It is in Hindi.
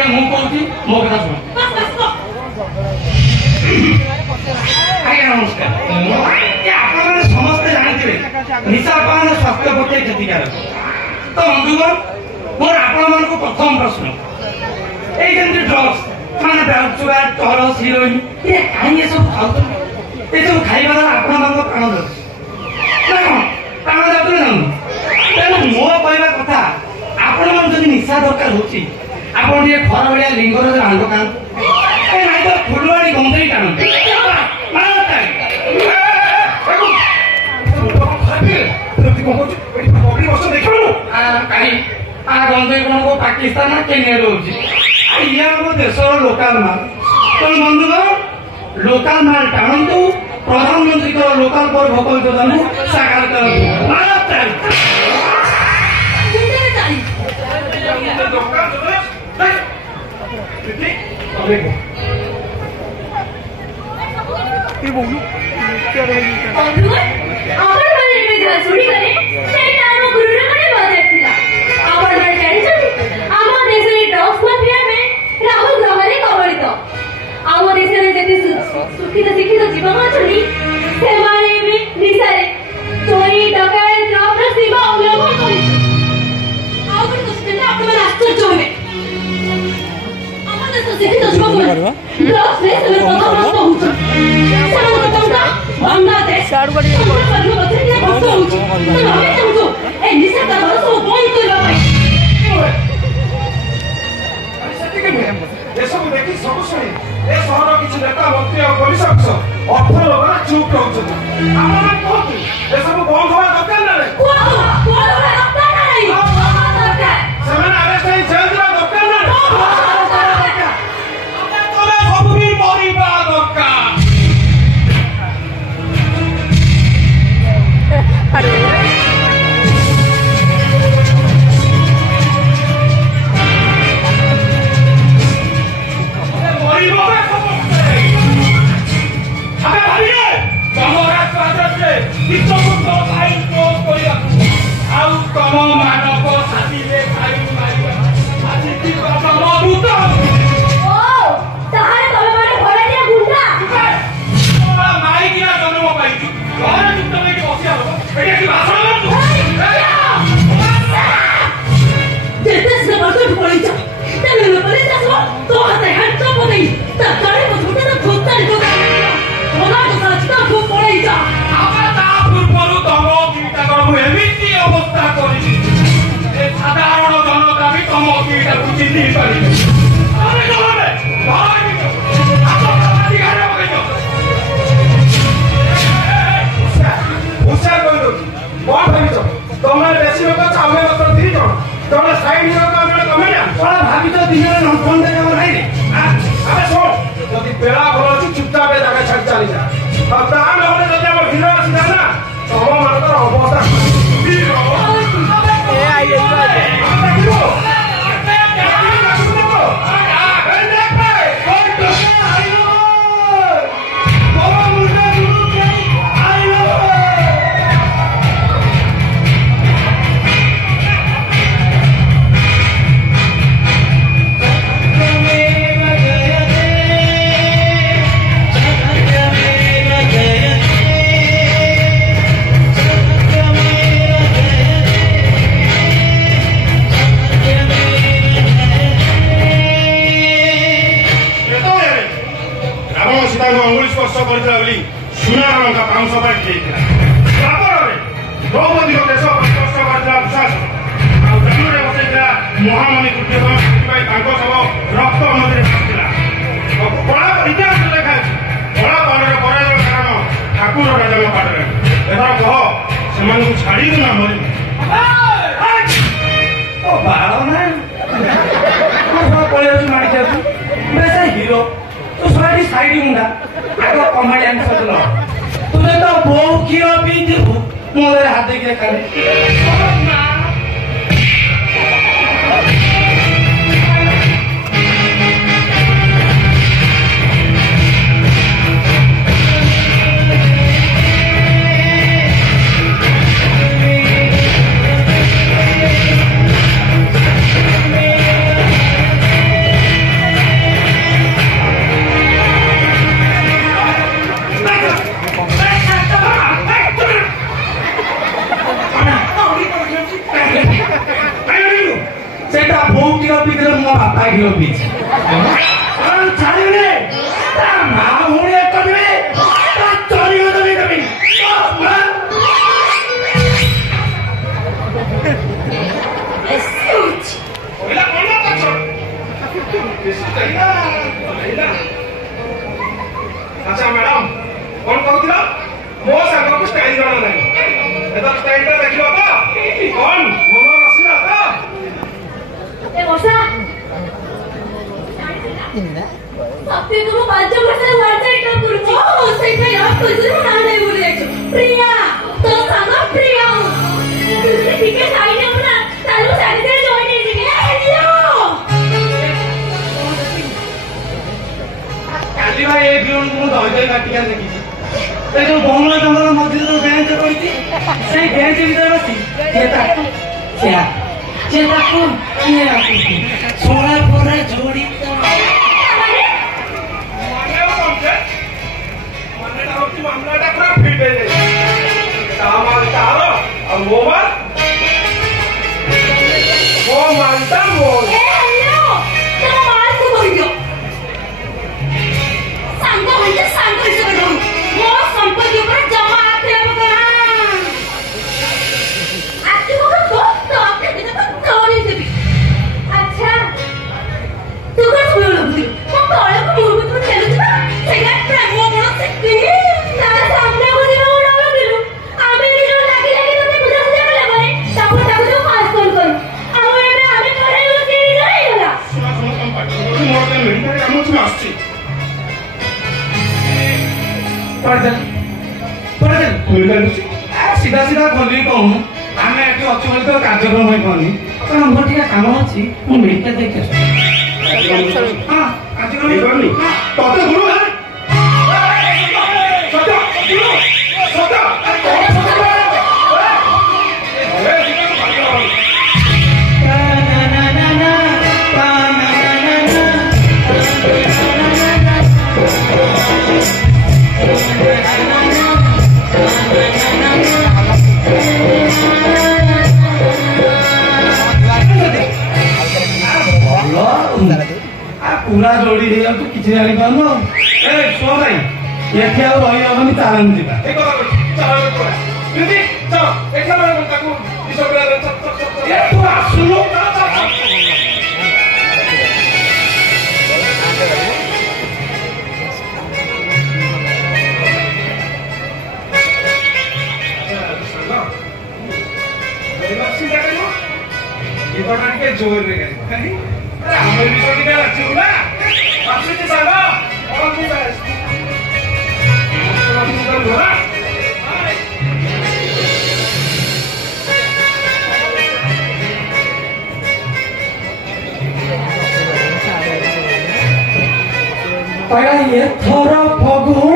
आगे मु कहूँ मो कथा शुण आज्ञा नमस्कार आप समस्ते जानते निशा पान स्वास्थ्य पक्षे क्षतिकारक तो बंधुगण मोर आपण प्रथम प्रश्न ये ड्रग्स माने चुरा चरस हिरोइन ये कहीं सब खाऊ ये सब खाइबा द्वारा आपण प्राण जाऊँ प्राण जातु ना तेणु मो कहवा कथा आपण जब निशा दरकार होती आपण टे खर भाया लिंगर आंड का नहीं तो फुलवाड़ी गंधई टाणती गंधई कौन को पाकिस्तान केनिया रोचे देश लोकाल माल तो बंधुगण लोकाल माल टाणु प्रधानमंत्री को लोकाल पर भोकल योजना साकार कर शिक्षित जीवन अच्छी से निशारे चोरी डकायत ड्रग्स सेवा अवलंबन आश्चर्य हुए शिक्षित जीवन ड्रग्स बांग्लादेश देखी सब शुणी ए सहर किसी नेता मंत्री और पुलिस अफिसर अर्थ लोक चुप रहते ए सब बंद हवा दरकार ना সেটা বউ টিকা পিছনে মো বাপা টিকা পিছে ছাড়িবে মা ভৌণী এক করবে চলিব তুমি তুমি আচ্ছা ম্যাডাম কোন কହୁଥିଲ ମୋ ସାଙ୍ଗକୁ ଷ୍ଟାଇଲ ଜଣା ନାହିଁ ଏତ ଷ୍ଟାଇଲଟା ଦେଖିବ ତ କଣ ମନ ଆସିଲା ତ ଏ ବର୍ଷା আপনি তো 5 বছর ওয়ার্ডে কাম করছি ও সেইটাই আপ কইছো না নাই বলে যাচ্ছ প্রিয়া তো সাঙ্গ প্রিয়া তুমি ঠিকই সাইডে না তাহলে সাইডে জয়েন হয়ে যাবে হ্যালো কালি ভাই এই বিয়ন মু দই দই কাটিয়া দেখিছি এই যে বংলা জঙ্গল মধ্যে যে বেঞ্চ রইছি সেই বেঞ্চ ভিতরে বসি তাকু কিয়ে আসুছি সোনা পরে জড়ি ମାମଲାଟା ପୁରା ଫିଟ୍ ହେଇଯାଇଛି ତା ମାଲ ତାର ଆଉ ମୋ ମାଲ ମୋ ମାଲଟା ମୋର ଏ ହ୍ୟାଲୋ ତମ ମାଲ କୁ କହିଦିଅ ସାଙ୍ଗ ହେଇଯେ ସାଙ୍ଗ ହିସାବରେ ରହୁ ମୋ ସମ୍ପତ୍ତି ଉପରେ ଜମା ଆଖେପ କରା ଆଖେପ କର ତ ଆପେ ଦିନ ତ ତୋଳି ଦେବି ଆଚ୍ଛା ତୁ କଣ ଶୁଣିଲୁ ମୋ ତଳକୁ ମୁହଁ ତୁ ଖେଳୁଛୁ ନା ସେଇଟା ପ୍ରେମ ଗୁଣ ଶିଖି ତା ସାମ୍ନା ବୁଝିବା ଗୁଣ ଲଗିଲୁ ଆମେ ନିଜ ଲାଗି ଲାଗି ତତେ ବୁଝା ସୁଝା କଲେ ପରେ ତାକୁ ଯୋଉ ପାସ୍ କରୁ ଆଉ ଏବେ ଆମେ ଘରେ ବସି ରହିଗଲା ମୋର ମିଳିଟାରୀ କାମ ଅଛି ମୁଁ ଆସୁଛି ସିଧା ସିଧା ଗଲି କହୁନୁ ଆମେ ଏଠି ଅଛୁ ବୋଲି ତ କାର୍ଯ୍ୟକ୍ରମ ହେଇପାରୁନି କାରଣ ମୋର ଟିକେ କାମ ଅଛି ମୁଁ ମେଡ଼ିକାଲ ଦେଖି ଆସୁଛି ହଁ କାର୍ଯ୍ୟକ୍ରମ ହେଇପାରୁନି ତତେ ଗୁରୁ ପୁରା ଯୋଡି ହେଇଯାଉଛୁ କିଛି ଜାଣିପାରୁନୁ ଏ ଶୁଣ ଭାଇ ଏଠି ଆଉ ରହିହବନି ଚାଲନ୍ତୁ ଯିବା এই কথা বলছি চালাবে করে দিদি চল এখানে তাকু ইসবরা ଏ ତୁ ଆସୁନୁ ଇବଟା ଟିକେ ଜୋରରେ ଗାଇ କାହିଁ ଆରେ ଆମେ ବି ତ ଟିକେ ନାଚିବୁ ନା ଆସୁଛି ସାଙ୍ଗ କଣ ବି ଏଥର ଫଗୁ